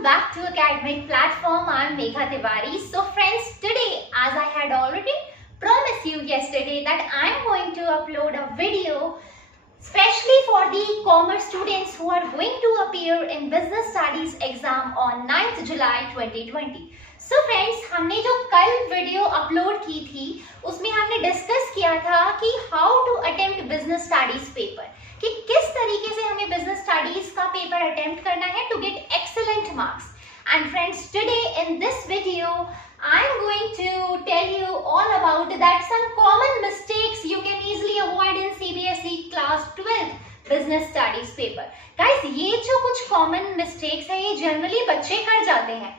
welcome back to Academic Platform. I'm Megha Tiwari. So friends, today as I had already promised you yesterday that I'm going to upload a video especially for the commerce students who are going to appear in business studies exam on 9th July 2020. So friends, हमने जो कल video upload की थी उसमें हमने discuss किया था कि how to attempt business studies paper, कि किस तरीके से हमें बिजनेस स्टडीज का पेपर अटेम्प्ट करना है to get excellent marks. And friends, today in this video I am going to tell you all about that some common mistakes you can easily avoid in CBSE class 12 business studies paper. Guys, ये जो कुछ common mistakes है ये generally बच्चे कर जाते हैं.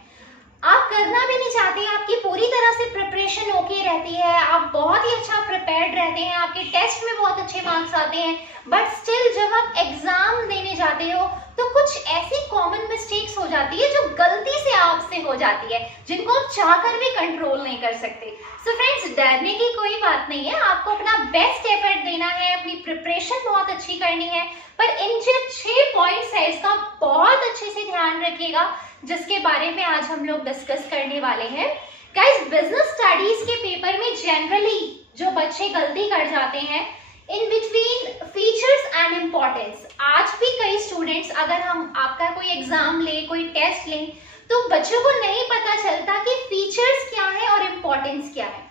आप करना भी नहीं चाहते, आपकी पूरी तरह से प्रिपरेशन ओके रहती है, आप बहुत ही अच्छा प्रिपेयर्ड रहते हैं, आपके टेस्ट में बहुत अच्छे मार्क्स आते हैं, बट स्टिल जब आप एग्जाम देने जाते हो तो कुछ ऐसी कॉमन मिस्टेक्स हो जाती है जो गलती से आपसे हो जाती है, जिनको आप चाहकर भी कंट्रोल नहीं कर सकते. सो फ्रेंड्स, डरने की कोई बात नहीं है, आपको अपना बेस्ट एफर्ट देना है, अपनी प्रिपरेशन बहुत अच्छी करनी है, पर इन जो 6 पॉइंट्स है इसका बहुत अच्छे से ध्यान रखिएगा जिसके बारे में आज हम लोग डिस्कस करने वाले हैं. गाइस, बिजनेस स्टडीज के पेपर में जनरली जो बच्चे गलती कर जाते हैं in between features and importance. आज भी कई स्टूडेंट्स, अगर हम आपका कोई एग्जाम ले, कोई टेस्ट लें, तो बच्चों को नहीं पता चलता कि फीचर्स क्या है और इम्पोर्टेंस क्या है.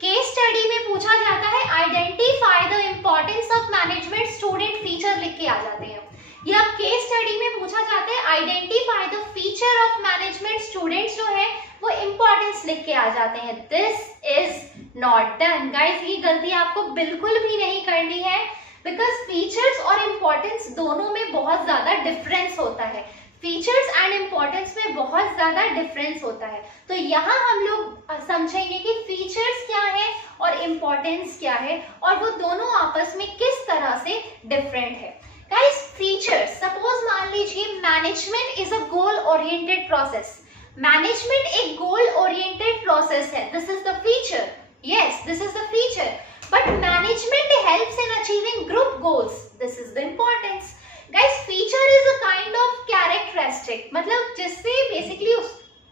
केस स्टडी में पूछा जाता है identify the importance of management, student feature लिख के आ जाते हैं, या केस स्टडी में पूछा जाता है identify the feature of management, students जो है वो इम्पोर्टेंस लिख के आ जाते हैं. This is not done guys, ये गलती आपको बिल्कुल भी नहीं करनी है, बिकॉज फीचर्स और इम्पोर्टेंस दोनों में बहुत ज्यादा डिफरेंस होता है. फीचर्स एंड इम्पोर्टेंस में बहुत ज्यादा डिफरेंस होता है. तो यहाँ हम लोग समझेंगे कि फीचर्स क्या है और इम्पोर्टेंस क्या है और वो दोनों आपस में किस तरह से डिफरेंट है. गाइस, फीचर्स, सपोज मान लीजिए management is a goal oriented process. Management एक गोल ओरिएंटेड प्रोसेस है. This is the feature. Yes, this is the feature. But management helps in achieving group goals. This is the importance. Guys, feature is a kind of characteristic, मतलब जिससे basically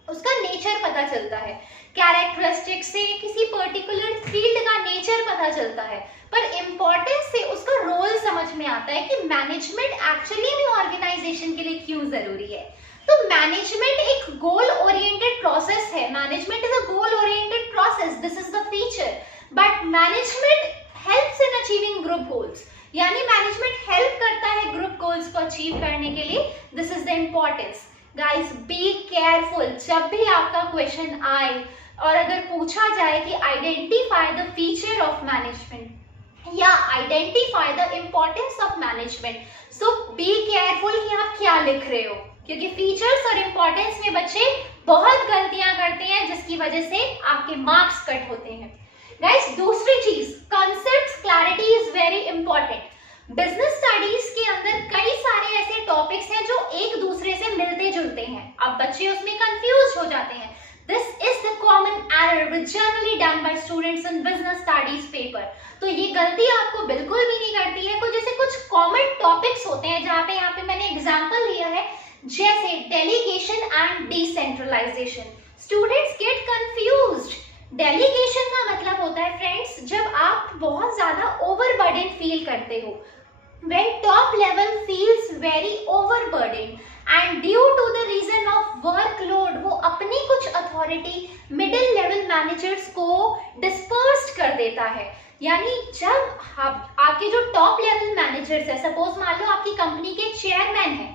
उसका nature पता चलता है. Characteristic से किसी particular field का nature पता चलता है, पर इम्पोर्टेंस से उसका रोल समझ में आता है कि मैनेजमेंट एक्चुअली में ऑर्गेनाइजेशन के लिए क्यों जरूरी है. तो मैनेजमेंट एक गोल ओरिएंटेड प्रोसेस है. Management is a goal oriented process. This is the feature. But management helps in achieving group goals, यानी मैनेजमेंट हेल्प करता है ग्रुप गोल्स को अचीव करने के लिए. This is the importance. Guys, be careful. जब भी आपका क्वेश्चन आए और अगर पूछा जाए कि identify the feature of management या identify the importance of management, so be careful कि आप क्या लिख रहे हो, क्योंकि फीचर्स और इम्पोर्टेंस में बच्चे बहुत गलतियां करते हैं जिसकी वजह से आपके मार्क्स कट होते हैं. गाइस, दूसरी चीज, concept clarity is very important. Business studies के अंदर कई सारे ऐसे टॉपिक्स हैं जो एक दूसरे से मिलते जुलते हैं. अब बच्चे उसमें कंफ्यूज हो जाते हैं. This is the common error which generally done by students in business studies paper. तो ये गलती आपको बिल्कुल भी नहीं करती है. कुछ जैसे कुछ कॉमन टॉपिक्स होते हैं जहाँ पे मैंने एग्जाम्पल लिया है, जैसे delegation and decentralisation. Students get confused. Delegation का मतलब होता है फ्रेंड्स, जब आप बहुत ज्यादा ओवरबर्डन फील करते हो, when top level feels very overburdened and due to the reason of workload, वो अपनी कुछ अथॉरिटी मिडिल लेवल मैनेजर्स को डिस्पर्स्ड कर देता है. यानी जब आपके जो टॉप लेवल मैनेजर्स है, सपोज मान लो आपकी कंपनी के चेयरमैन है,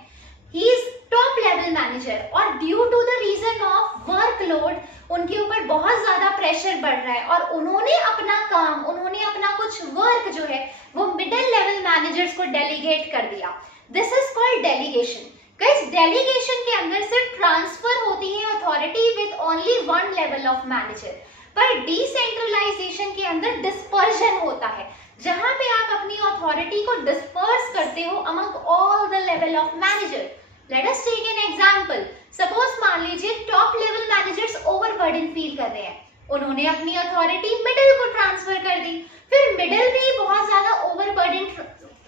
he is top level manager, और due to the reason of workload उनके ऊपर बहुत ज्यादा प्रेशर बढ़ रहा है और उन्होंने अपना काम, उन्होंने अपना कुछ वर्क जो है वो मिडिल लेवल मैनेजर्स को डेलीगेट कर दिया. This is called delegation. Guys, delegation के अंदर सिर्फ ट्रांसफर होती है authority with only one level of manager, पर डिसेंट्रलाइजेशन के अंदर डिस्पर्जन होता है, जहां पे आप अपनी अथॉरिटी को डिस्पर्स करते हो among all the level of manager. Let us take an example. Suppose मान लीजिए top level managers overburden feel कर रहे हैं, उन्होंने अपनी अथॉरिटी मिडिल को ट्रांसफर कर दी, फिर मिडिल भी बहुत ज्यादा ओवरबर्डन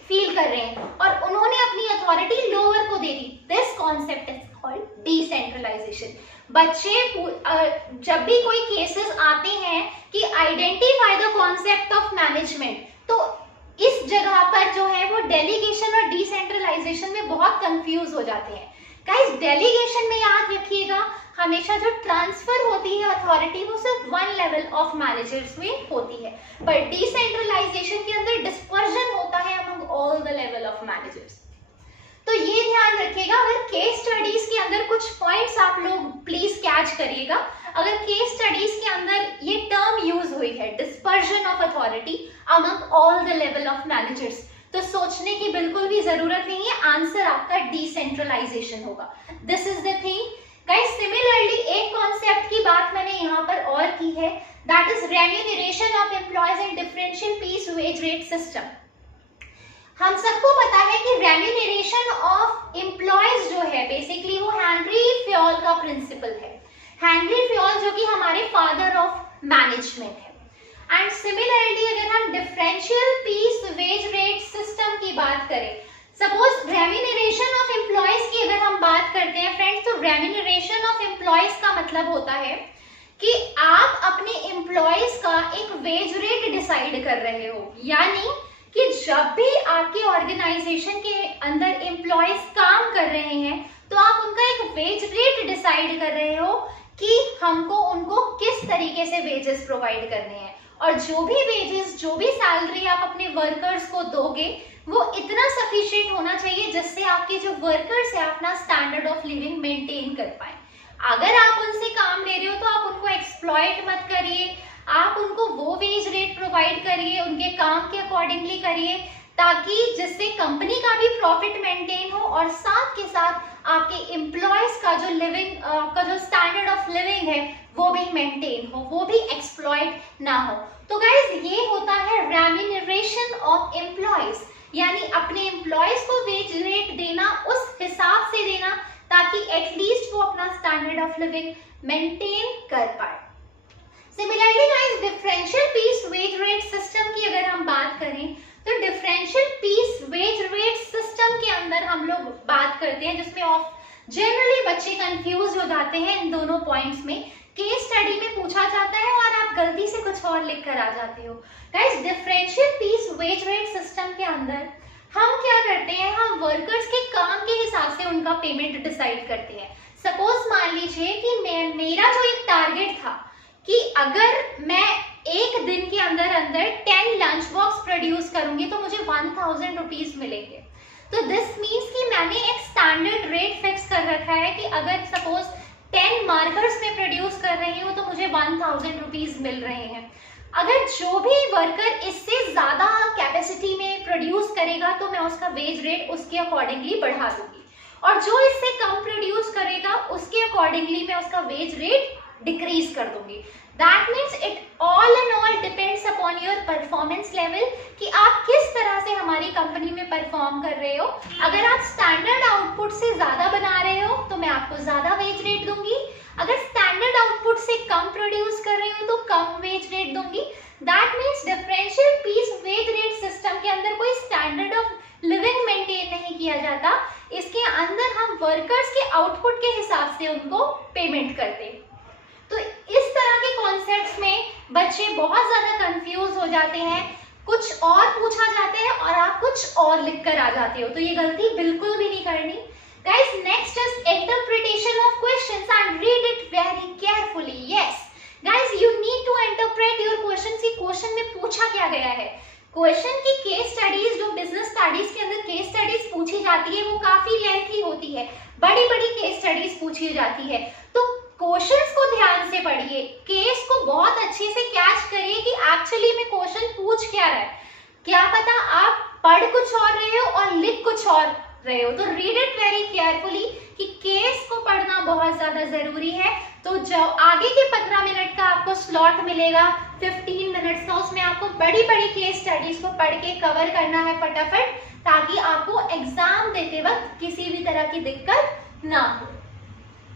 फील कर रहे हैं और उन्होंने अपनी अथॉरिटी लोअर को दे दी. This concept is called decentralisation. बच्चे जब भी कोई केसेस आते हैं कि identify the concept of management, तो इस जगह पर जो है वो डेलीगेशन और डिसेंट्रलाइजेशन में बहुत कंफ्यूज हो जाते हैं। गाइस, डेलीगेशन में याद रखिएगा हमेशा जो ट्रांसफर होती है अथॉरिटी वो सिर्फ वन लेवल ऑफ मैनेजर्स में होती है, पर डिसेंट्रलाइजेशन के अंदर डिस्पर्जन होता है among all the level of managers. तो ये ध्यान रखिएगा, अगर केस स्टडीज के अंदर कुछ पॉइंट्स आप लोग प्लीज कैच करिएगा। अगर केस स्टडीज के अंदर ये टर्म यूज हुई है dispersion of authority among all the level of managers, तो सोचने की बिल्कुल भी जरूरत नहीं है, आंसर आपका डिसेंट्रलाइजेशन होगा। This is the thing guys. Similarly एक कॉन्सेप्ट की बात मैंने यहाँ पर और की है, that is remuneration of employees and differential piece wage rate system. हम सबको पता है कि रेम्यूनरेशन ऑफ एम्प्लॉयज जो है बेसिकली वो हेनरी फ्योल का प्रिंसिपल है। हेनरी फ्योल जो कि हमारे फादर ऑफ मैनेजमेंट है। एंड सिमिलरली अगर हम differential piece wage rate system की बात करें, सपोज रेम्यूनरेशन ऑफ एम्प्लॉयज की अगर हम बात करते हैं फ्रेंड्स, तो रेम्यूनरेशन ऑफ एम्प्लॉयज का मतलब होता है कि आप अपने एम्प्लॉयज का एक वेज रेट डिसाइड कर रहे हो, यानी कि जब भी आपके ऑर्गेनाइजेशन के अंदर एम्प्लॉयज काम कर रहे हैं तो आप उनका एक वेज रेट डिसाइड कर रहे हो कि हमको उनको किस तरीके से वेजेस प्रोवाइड करने हैं, और जो भी वेजेस जो भी सैलरी आप अपने वर्कर्स को दोगे वो इतना सफिशिएंट होना चाहिए जिससे आपके जो वर्कर्स है अपना स्टैंडर्ड ऑफ लिविंग मेंटेन कर पाए। अगर आप उनसे काम ले रहे हो तो आप उनको एक्सप्लॉइट मत करिए, आप उनको वो वेज रेट प्रोवाइड करिए, उनके काम के अकॉर्डिंगली करिए, ताकि जिससे कंपनी का भी प्रॉफिट मेंटेन हो और साथ के साथ आपके एम्प्लॉयज का जो लिविंग का जो स्टैंडर्ड ऑफ लिविंग है वो भी मेंटेन हो, वो भी एक्सप्लॉइट ना हो। तो गाइज ये होता है रेम्यूनरेशन ऑफ एम्प्लॉयज, यानी अपने एम्प्लॉयज को वेज रेट देना उस हिसाब से देना ताकि एटलीस्ट वो अपना स्टैंडर्ड ऑफ लिविंग मेंटेन कर पाए। Similarly guys, differential piece wage rate system की अगर हम बात करें तो differential piece wage rate system के अंदर हम लोग बात करते हैं जिसमें जनरली बच्चे कंफ्यूज हो जाते हैं इन दोनों पॉइंट्स में। केस स्टडी में पूछा जाता है और आप गलती से कुछ और लिख कर आ जाते हो। Guys, differential piece wage rate system के अंदर हम क्या करते हैं, हम वर्कर्स के काम के हिसाब से उनका पेमेंट डिसाइड करते हैं। सपोज मान लीजिए कि मेरा जो एक टारगेट था कि अगर मैं एक दिन के अंदर 10 लंच बॉक्स प्रोड्यूस करूंगी तो मुझे 1000 रुपीज मिलेंगे। तो दिस मीन्स कि मैंने एक स्टैंडर्ड रेट फिक्स कर रखा है कि अगर सपोज 10 मार्कर्स में प्रोड्यूस कर रही हूँ तो मुझे 1000 रुपीज मिल रहे हैं। अगर जो भी वर्कर इससे ज्यादा कैपेसिटी में प्रोड्यूस करेगा तो मैं उसका वेज रेट उसके अकॉर्डिंगली बढ़ा दूंगी, और जो इससे कम प्रोड्यूस करेगा उसके अकॉर्डिंगली मैं उसका वेज रेट डिक्रीज कर दूंगी। That means it all and all depends upon your performance level कि आप किस तरह से हमारी कंपनी में परफॉर्म कर रहे हो। अगर आप स्टैंडर्ड आउटपुट से ज्यादा बना रहे हो तो मैं आपको ज्यादा वेज रेट दूंगी, अगर स्टैंडर्ड आउटपुट से कम प्रोड्यूस कर रही हूँ तो कम वेज रेट दूंगी। That means differential piece wage rate system के अंदर कोई स्टैंडर्ड ऑफ लिविंग मेंटेन नहीं किया जाता, इसके अंदर हम वर्कर्स के आउटपुट के हिसाब से उनको पेमेंट करते हैं। तो इस तरह के कॉन्सेप्ट्स में बच्चे बहुत ज्यादा कंफ्यूज हो जाते हैं, कुछ और पूछा जाते हैं और आप कुछ और लिख कर आ जाते हो, तो ये गलती बिल्कुल भी नहीं करनी। Guys, next is interpretation of questions and read it very carefully. Yes, guys, you need to interpret your questions कि क्वेश्चन में पूछा क्या गया है। क्वेश्चन की केस स्टडीज जो बिजनेस स्टडीज के अंदर केस स्टडीज पूछी जाती है वो काफी लेंथी होती है, बड़ी बड़ी केस स्टडीज पूछी जाती है। तो क्वेश्चंस को ध्यान से पढ़िए, केस को बहुत अच्छे से कैच करिए कि एक्चुअली में क्वेश्चन पूछ क्या रहा है। क्या पता आप पढ़ कुछ और रहे हो और लिख कुछ और रहे हो, तो रीड इट वेरी केयरफुली कि केस को पढ़ना बहुत ज्यादा जरूरी है। तो जो आगे के 15 मिनट का आपको स्लॉट मिलेगा 15 मिनट्स का, उसमें आपको बड़ी बड़ी केस स्टडीज को पढ़ के कवर करना है फटाफट, ताकि आपको एग्जाम देते वक्त किसी भी तरह की दिक्कत ना हो।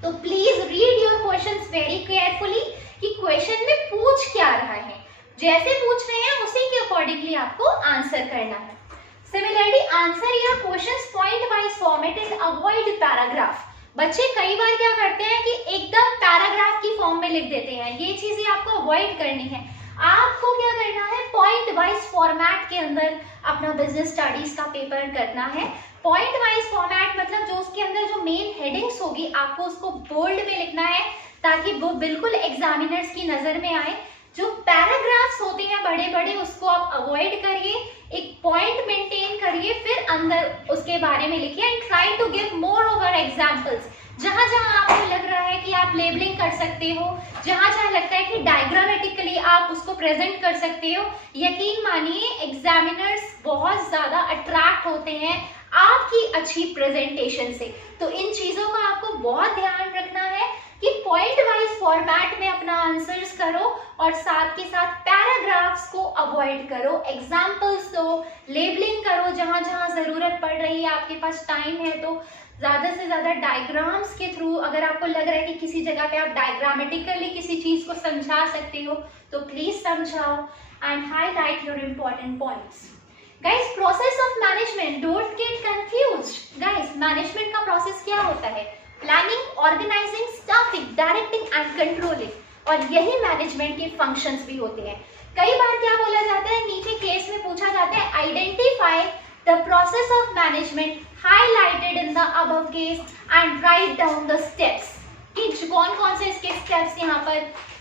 तो please read your questions very carefully कि क्वेश्चन में पूछ क्या रहा है, जैसे पूछ रहे हैं उसी के अकॉर्डिंगली आपको आंसर करना है। Similarly, answer your questions point wise format and avoid paragraph. बच्चे कई बार क्या करते हैं कि एकदम पैराग्राफ की फॉर्म में लिख देते हैं, ये चीजें आपको अवॉइड करनी है। आपको क्या करना है, पॉइंट वाइज फॉर्मेट के अंदर अपना बिजनेस स्टडीज का पेपर करना है। पॉइंट वाइज फॉर्मेट मतलब जो उसके अंदर जो मेन हेडिंग्स होगी आपको उसको बोल्ड में लिखना है ताकि वो बिल्कुल एग्जामिनर्स की नजर में आए। जो पैराग्राफ्स होते हैं बड़े बड़े उसको आप अवॉइड करिए, एक पॉइंट मेंटेन करिए, फिर अंदर उसके बारे में लिखिए and try to give more over examples. जहां जहां आपको लग रहा है कि आप लेबलिंग कर सकते हो, जहां जहां लगता है कि डायग्रामेटिकली आप उसको प्रेजेंट कर सकते हो, यकीन मानिए एग्जामिनर्स बहुत ज्यादा अट्रैक्ट होते हैं आपकी अच्छी प्रेजेंटेशन से। तो इन चीजों का आपको बहुत ध्यान रखना है कि पॉइंट वाइज फॉर्मेट में अपना आंसर्स करो और साथ के साथ पैराग्राफ्स को अवॉइड करो, एग्जांपल्स दो, लेबलिंग करो जहां जहां जरूरत पड़ रही है, आपके पास टाइम है तो ज्यादा से ज्यादा डायग्राम्स के थ्रू, अगर आपको लग रहा है कि किसी जगह पे आप डायग्रामेटिकली किसी चीज को समझा सकते हो तो प्लीज समझाओ and highlight your important points. Guys, process of management, don't get confused. Guys, management का प्रोसेस क्या होता है? Planning, organising, staffing, directing and controlling, और यही मैनेजमेंट के फंक्शंस भी होते हैं। कई बार क्या बोला जाता है, नीचे केस में पूछा जाता है, identify the process of management highlighted in the above case and write down the steps. कि कौन कौन से इसके स्टेप्स यहाँ पर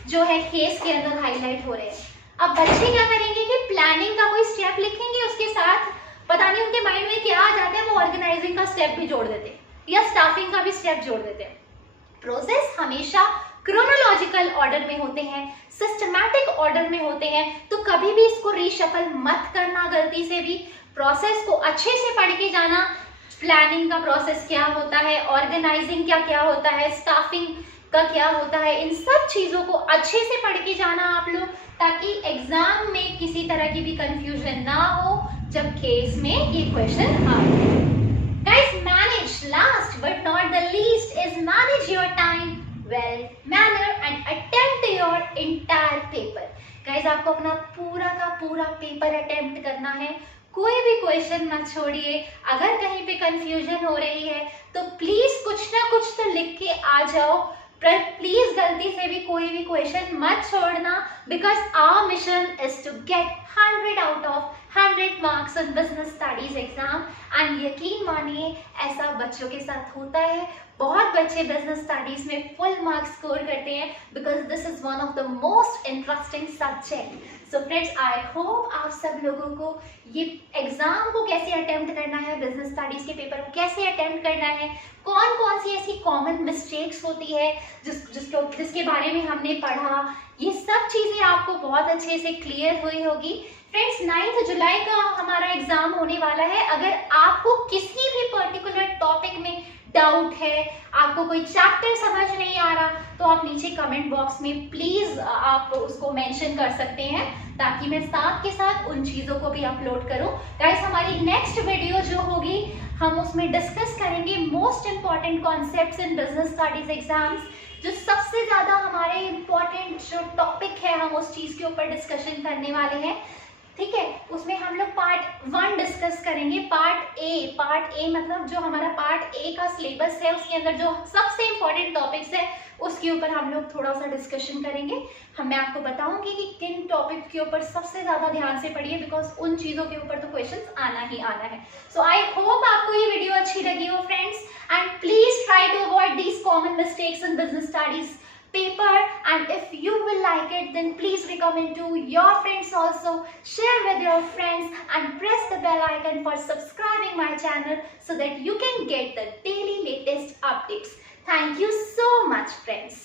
जो है केस के अंदर हाईलाइट हो रहे हैं। अब बच्चे क्या करेंगे कि प्लानिंग का कोई स्टेप लिखेंगे, उसके साथ पता नहीं उनके माइंड में क्या आ जाता है, वो ऑर्गेनाइजिंग का स्टेप भी जोड़ देते हैं या स्टाफिंग का भी स्टेप जोड़ देते हैं। प्रोसेस हमेशा क्रोनोलॉजिकल ऑर्डर में होते हैं, सिस्टमैटिक ऑर्डर में होते हैं, तो कभी भी इसको रीशफल मत करना गलती से भी। प्रोसेस को अच्छे से पढ़ के जाना, प्लानिंग का प्रोसेस क्या होता है, ऑर्गेनाइजिंग का क्या होता है, स्टाफिंग का क्या होता है, इन सब चीजों को अच्छे से पढ़ के जाना आप लोग, ताकि एग्जाम में किसी तरह की भी कंफ्यूजन ना हो जब केस में ये क्वेश्चन आए। Guys, manage last but not the least is manage your time well, manner and attempt your entire paper. Guys, आपको अपना पूरा का पूरा पेपर अटेम्प्ट करना है, कोई भी क्वेश्चन मत छोड़िए। अगर कहीं पे कंफ्यूजन हो रही है तो प्लीज कुछ ना कुछ तो लिख के आ जाओ, पर प्लीज गलती से भी कोई भी क्वेश्चन मत छोड़ना, because our mission is to get 100 out of 100 marks in business studies exam. And यकीन मानिए ऐसा बच्चों के साथ होता है, बहुत बच्चे बिजनेस स्टडीज में फुल मार्क्स स्कोर करते हैं, because this is one of the most interesting subject. So friends, I hope आप सब लोगों को ये एग्जाम को कैसे अटेम्प्ट करना है, बिजनेस स्टडीज के पेपर को कैसे अटेम्प्ट करना है, कौन कौन सी ऐसी कॉमन मिस्टेक्स होती है जिसके बारे में हमने पढ़ा, ये सब चीजें आपको बहुत अच्छे से क्लियर हुई होगी। फ्रेंड्स, 9 जुलाई का हमारा एग्जाम होने वाला है। अगर आपको किसी भी पर्टिकुलर टॉपिक में डाउट है, आपको कोई चैप्टर समझ नहीं आ रहा, तो आप नीचे कमेंट बॉक्स में प्लीज आप उसको मेंशन कर सकते हैं, ताकि मैं साथ के साथ उन चीजों को भी अपलोड करूं। गाइस, हमारी नेक्स्ट वीडियो जो होगी हम उसमें डिस्कस करेंगे मोस्ट इंपॉर्टेंट कॉन्सेप्ट्स इन बिजनेस स्टडीज एग्जाम्स। जो सबसे ज्यादा हमारे इंपॉर्टेंट जो टॉपिक है हम उस चीज के ऊपर डिस्कशन करने वाले हैं, ठीक है। उसमें हम लोग पार्ट 1 डिस्कस करेंगे। पार्ट ए मतलब जो हमारा पार्ट ए का सिलेबस है उसके अंदर जो सबसे इंपॉर्टेंट टॉपिक्स है उसके ऊपर हम लोग थोड़ा सा डिस्कशन करेंगे। मैं आपको बताऊंगी कि किन टॉपिक के ऊपर सबसे ज्यादा ध्यान से पढ़िए, बिकॉज उन चीजों के ऊपर तो क्वेश्चंस आना ही आना है। सो आई होप आपको ये वीडियो अच्छी लगी हो friends, and please try to avoid these common mistakes in business studies paper, and if you will like it then please recommend to your friends also, share with your friends and press the bell icon for subscribing my channel so that you can get the daily latest updates. Thank you so much friends.